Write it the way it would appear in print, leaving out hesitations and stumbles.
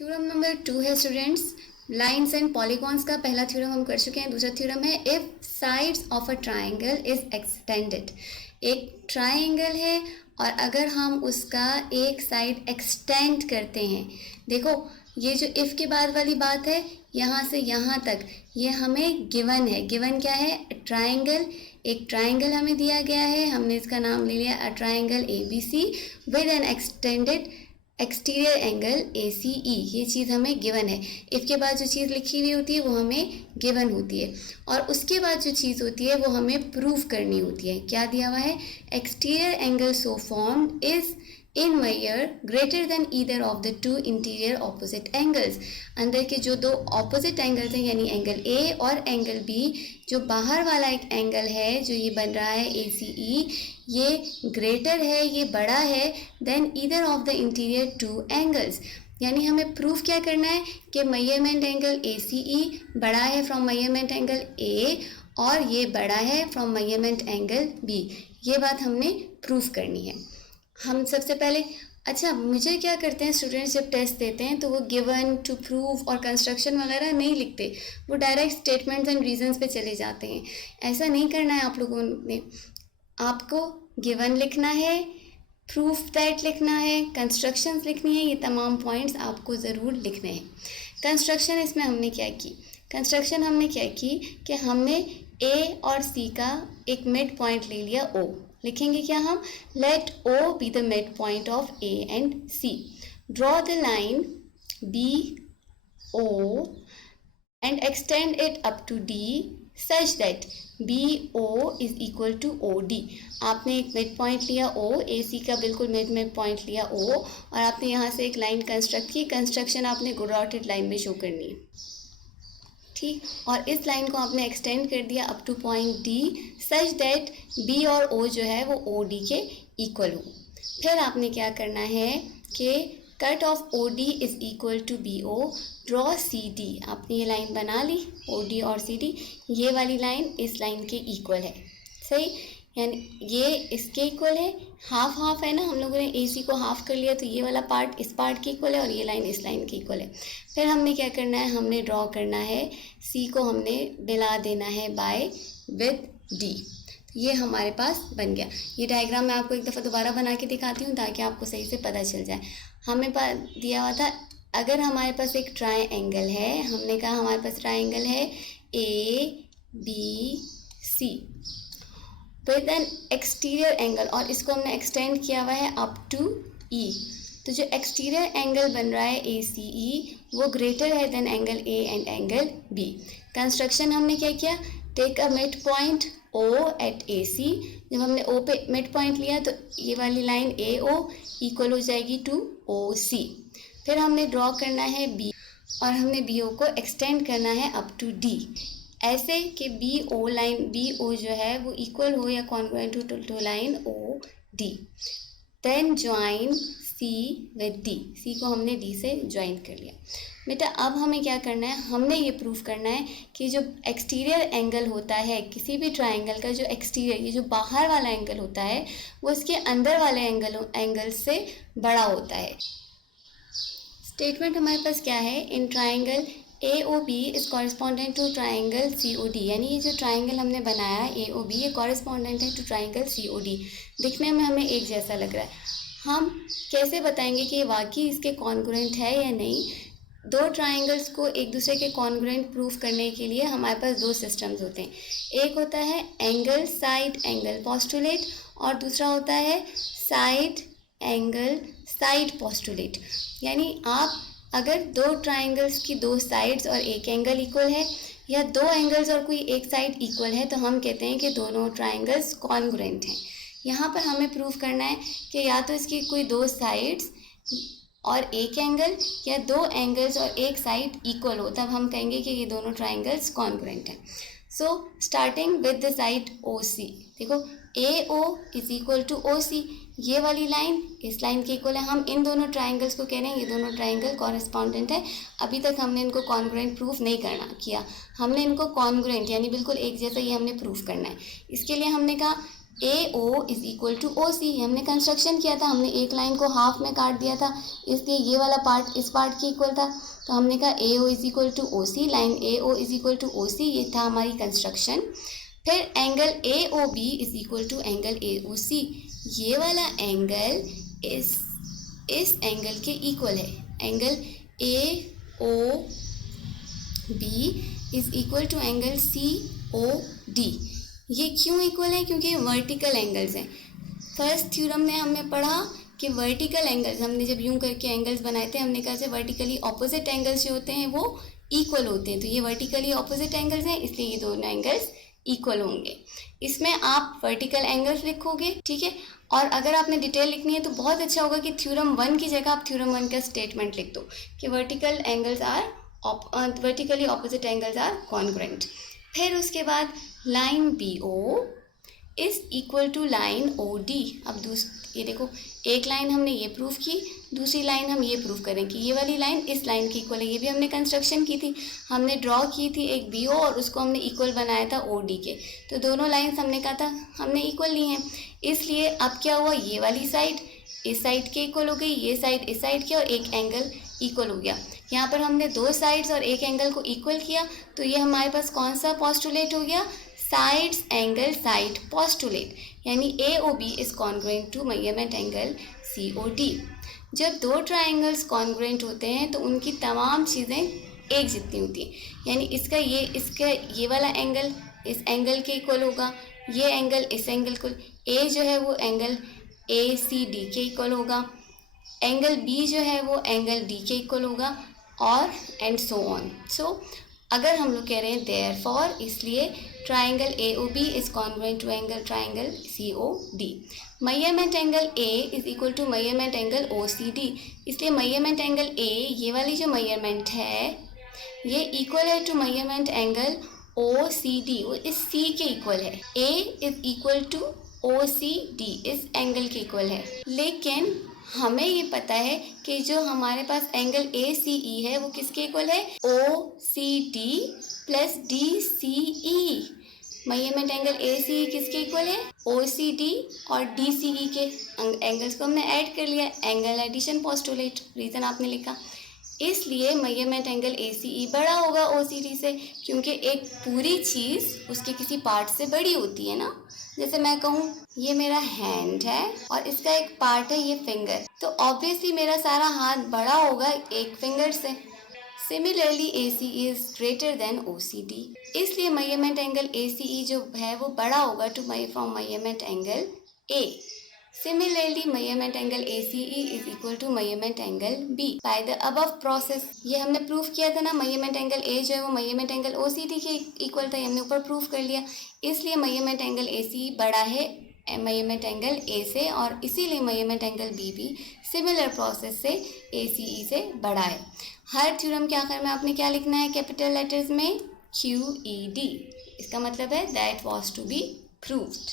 Theorem number 2 है students, lines and polygons का पहला थ्योरम हम कर चुके हैं। दूसरा थ्योरम है if sides of a triangle is extended. एक ट्राइंगल है और अगर हम उसका एक साइड एक्सटेंड करते हैं, देखो ये जो इफ़ के बाद वाली बात है यहाँ से यहाँ तक, ये हमें गिवन है। गिवन क्या है? ट्राइंगल। एक ट्राइंगल हमें दिया गया है, हमने इसका नाम ले लिया a triangle ABC with N extended exterior angle ACE। ये चीज़ हमें गिवन है। इफ़ के बाद जो चीज़ लिखी हुई होती है वो हमें गिवन होती है, और उसके बाद जो चीज़ होती है वो हमें प्रूव करनी होती है। क्या दिया हुआ है? Exterior angle so formed is in measure greater than either of the two interior opposite angles. अंदर के जो दो ऑपोजिट एंगल्स हैं यानी एंगल A और एंगल B, जो बाहर वाला एक एंगल है जो ये बन रहा है ACE, ये ग्रेटर है, ये बड़ा है then either of the interior two angles. यानी हमें प्रूफ क्या करना है कि मेजरमेंट एंगल ACE बड़ा है फ्रॉम मेजरमेंट एंगल A और ये बड़ा है फ्रॉम मेजरमेंट एंगल B। ये बात हमने प्रूफ करनी है। हम सबसे पहले मुझे क्या करते हैं स्टूडेंट्स, जब टेस्ट देते हैं तो वो गिवन टू प्रूव और कंस्ट्रक्शन वगैरह नहीं लिखते, वो डायरेक्ट स्टेटमेंट्स एंड रीजंस पे चले जाते हैं। ऐसा नहीं करना है आप लोगों ने। आपको गिवन लिखना है, प्रूफ दैट लिखना है, कंस्ट्रक्शंस लिखनी है, ये तमाम पॉइंट्स आपको ज़रूर लिखने हैं। कंस्ट्रक्शन इसमें हमने क्या की? कंस्ट्रक्शन हमने क्या की कि हमने A और C का एक मिड पॉइंट ले लिया O। लिखेंगे क्या हम? Let O be the mid point of A and C। Draw the line BO and extend it up to D such that BO is equal to OD। आपने एक mid point लिया O, AC का बिल्कुल mid point लिया O, और आपने यहाँ से एक लाइन कंस्ट्रक्ट की। कंस्ट्रक्शन आपने डॉटेड लाइन में शो करनी है, ठीक। और इस लाइन को आपने एक्सटेंड कर दिया up two point D such that B और O जो है वो OD के इक्वल हो। फिर आपने क्या करना है कि cut off OD is equal to BO, draw CD। आपने ये लाइन बना ली, OD और CD, ये वाली लाइन इस लाइन के इक्वल है, सही। यानी ये इसके इक्वल है, हाफ हाफ है ना, हम लोगों ने AC को हाफ कर लिया तो ये वाला पार्ट इस पार्ट के इक्वल है और ये लाइन इस लाइन के इक्वल है। फिर हमने क्या करना है? हमने ड्रॉ करना है, C को हमने मिला देना है बाय विद D। ये हमारे पास बन गया। ये डायग्राम मैं आपको एक दफ़ा दोबारा बना के दिखाती हूँ ताकि आपको सही से पता चल जाए। हमें दिया हुआ था, अगर हमारे पास एक ट्राइंगल है, हमने कहा हमारे पास ट्राइंगल है ABC with N exterior angle, और इसको हमने एक्सटेंड किया हुआ है अप टू E। तो जो एक्सटीरियर एंगल बन रहा है ACE वो ग्रेटर है than angle A and angle B। Construction हमने क्या किया? Take a mid point O at AC। जब हमने O पे मिड पॉइंट लिया तो ये वाली लाइन AO इक्वल हो जाएगी टू OC। फिर हमने ड्रॉ करना है B और हमने BO को एक्सटेंड करना है अप टू D, ऐसे कि BO जो है वो इक्वल हो या कॉन्ग्रुएंट हो to line OD। Then join C with D। C को हमने D से ज्वाइन कर लिया। बेटा अब हमें क्या करना है? हमने ये प्रूफ करना है कि जो एक्सटीरियर एंगल होता है किसी भी ट्राइंगल का, जो एक्सटीरियर, ये जो बाहर वाला एंगल होता है वो इसके अंदर वाले एंगल से बड़ा होता है। स्टेटमेंट हमारे पास क्या है? In triangle AOB is correspondent to triangle COD। यानी ये जो ट्राइंगल हमने बनाया AOB ये कॉरेस्पॉन्डेंट है टू ट्राइंगल COD। दिखने में हमें एक जैसा लग रहा है। हम कैसे बताएंगे कि ये वाकई इसके कॉन्ग्रुएंट है या नहीं? दो ट्राइंगल्स को एक दूसरे के कॉन्ग्रुएंट प्रूफ करने के लिए हमारे पास दो सिस्टम्स होते हैं। एक होता है एंगल साइड एंगल पोस्टुलेट और दूसरा होता है साइड एंगल साइड पोस्टुलेट। यानी आप अगर दो ट्राइंगल्स की दो साइड्स और एक एंगल इक्वल है, या दो एंगल्स और कोई एक साइड इक्वल है, तो हम कहते हैं कि दोनों ट्राइंगल्स कॉन्ग्रुएंट हैं। यहाँ पर हमें प्रूफ करना है कि या तो इसकी कोई दो साइड्स और एक एंगल, या दो एंगल्स और एक साइड इक्वल हो, तब हम कहेंगे कि ये दोनों ट्राइंगल्स कॉन्ग्रुएंट हैं। So starting with the side OC, देखो AO is equal to OC। ये वाली लाइन इस लाइन के इक्वल है। हम इन दोनों ट्राइंगल्स को कह रहे हैं ये दोनों ट्राइंगल कॉरेस्पॉन्डेंट है। अभी तक हमने इनको कॉन्ग्रुएंट प्रूफ नहीं किया, हमने इनको कॉन्ग्रुएंट यानी बिल्कुल एक जैसा ये हमने प्रूफ करना है। इसके लिए हमने कहा A O is equal to O C. हमने कंस्ट्रक्शन किया था, हमने एक लाइन को हाफ में काट दिया था, इसलिए ये वाला पार्ट इस पार्ट के इक्वल था, तो हमने कहा A O is equal to O C, line A O is equal to O C, ये था हमारी कंस्ट्रक्शन। फिर angle A O B is equal to angle A O C, ये वाला एंगल इस एंगल के इक्वल है। Angle A O B is equal to angle C O D. ये क्यों इक्वल है? क्योंकि ये वर्टिकल एंगल्स हैं। फर्स्ट थ्योरम में हमने पढ़ा कि वर्टिकल एंगल्स, हमने जब यूं करके एंगल्स बनाए थे, हमने कहा जब वर्टिकली ऑपोजिट एंगल्स जो होते हैं वो इक्वल होते हैं, तो ये वर्टिकली ऑपोजिट एंगल्स हैं, इसलिए ये दोनों एंगल्स इक्वल होंगे। इसमें आप वर्टिकल एंगल्स लिखोगे, ठीक है। और अगर आपने डिटेल लिखनी है तो बहुत अच्छा होगा कि थ्योरम 1 की जगह आप थ्योरम 1 का स्टेटमेंट लिख दो कि vertically opposite angles are congruent. फिर उसके बाद line B O is equal to line O D. अब ये देखो, एक लाइन हमने ये प्रूफ की, दूसरी लाइन हम ये प्रूफ करें कि ये वाली लाइन इस लाइन की इक्वल है। ये भी हमने कंस्ट्रक्शन की थी, हमने ड्रॉ की थी एक बी ओ और उसको हमने इक्वल बनाया था ओ डी के, तो दोनों लाइन्स हमने कहा था हमने इक्वल ली हैं। इसलिए अब क्या हुआ, ये वाली साइड इस साइड के इक्वल हो गई, ये साइड इस साइड के, और एक एंगल इक्वल हो गया। यहाँ पर हमने दो साइड्स और एक एंगल को इक्वल किया, तो ये हमारे पास कौन सा पोस्टुलेट हो गया? साइड्स एंगल साइड पोस्टुलेट, यानी A O B is congruent to measurement angle C O D. जब दो ट्राइंगल्स कॉन्ग्रुएंट होते हैं तो उनकी तमाम चीज़ें एक जितनी होती हैं, यानी इसका ये वाला एंगल इस एंगल के इक्वल होगा, ये एंगल इस एंगल को, ए जो है वो एंगल ए सी डी के इक्वल होगा, एंगल बी जो है वो एंगल डी के इक्वल होगा, और एंड सो ऑन। सो अगर हम लोग कह रहे हैं देयरफॉर, इसलिए triangle A O B is congruent to angle triangle C O D. Measurement angle A is equal to measurement angle O C D, इसलिए मेजरमेंट एंगल ए, ये वाली जो मेजरमेंट है ये इक्वल है to measurement angle O C D, वो इस C के इक्वल है। A is equal to O C D, इस एंगल के इक्वल है। लेकिन हमें ये पता है कि जो हमारे पास एंगल ए सी ई है वो किसके इक्वल है? O C D plus D C E. Measurement angle A C E किसके इक्वल है? ओ सी डी और डी सी ई के। एंगल्स को हमने ऐड कर लिया, एंगल एडिशन पोस्टुलेट, रीज़न आपने लिखा। इसलिए मेजरमेंट एंगल ए सी ई बड़ा होगा ओ सी डी से, क्योंकि एक पूरी चीज़ उसके किसी पार्ट से बड़ी होती है ना। जैसे मैं कहूँ ये मेरा हैंड है और इसका एक पार्ट है ये फिंगर, तो ऑब्वियसली मेरा सारा हाथ बड़ा होगा एक फिंगर से। Similarly A C E is greater than O C D, इसलिए measurement angle A C E जो है वो बड़ा होगा from measurement angle A. Similarly, measurement angle ACE is equal to measurement angle B by the above process। ये हमने proof किया था ना, measurement angle A जो है वो measurement angle OCD के इक्वल था, हमने ऊपर प्रूफ कर लिया। इसलिए measurement angle ACE बड़ा है measurement angle A से, और इसीलिए measurement angle B भी सिमिलर प्रोसेस से ACE से बड़ा है। हर थ्योरम के आखिर में आपने क्या लिखना है कैपिटल लेटर्स में? QED। इसका मतलब है that was to be proved.